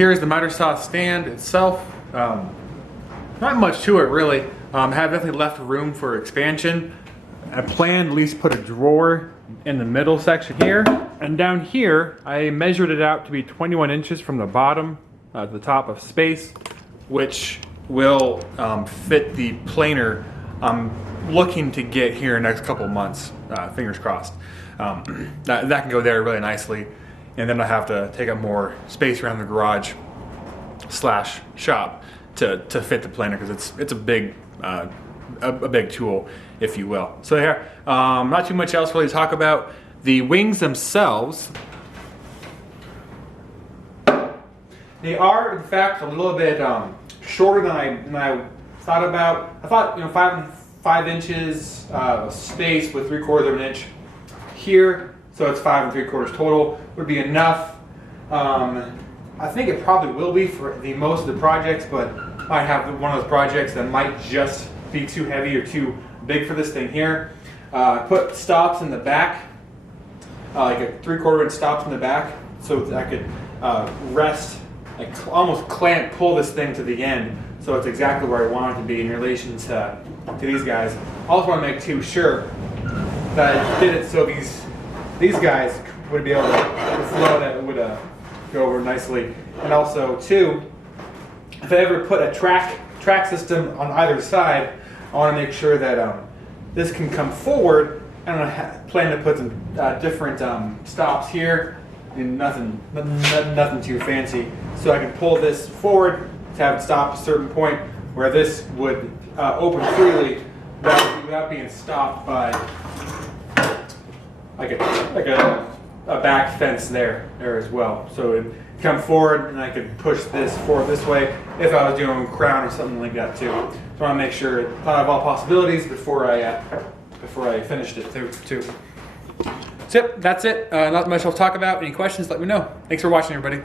here's the miter saw stand itself. Not much to it really. Have definitely left room for expansion. I plan to at least put a drawer in the middle section here. And down here, I measured it out to be 21 inches from the bottom to the top of space, which will fit the planer I'm looking to get here in the next couple months, fingers crossed. That can go there really nicely. And then I have to take up more space around the garage slash shop to fit the planer, because it's a big tool, if you will. So here, not too much else really to talk about. The wings themselves, they are in fact a little bit shorter than I thought about. I thought, you know, 5 inches space with 3/4 of an inch here, so it's 5 3/4 total would be enough. I think it probably will be for the most of the projects, but I have one of those projects that might just be too heavy or too big for this thing here. Put stops in the back, like a 3/4 inch stops in the back, so that I could rest, like almost pull this thing to the end, so it's exactly where I want it to be in relation to these guys. I also want to make sure that I did it so these guys would be able to flow, that it would go over nicely. And also too, if I ever put a track system on either side, I want to make sure that this can come forward. I'm going to plan to put some different stops here, and nothing too fancy, so I can pull this forward to have it stop at a certain point where this would open freely without being stopped by like a back fence there as well. So it come forward, and I could push this forward this way if I was doing crown or something like that too. So I want to make sure I thought of all possibilities before I finished it too. So yep, that's it. Not much else to talk about. Any questions, let me know. Thanks for watching, everybody.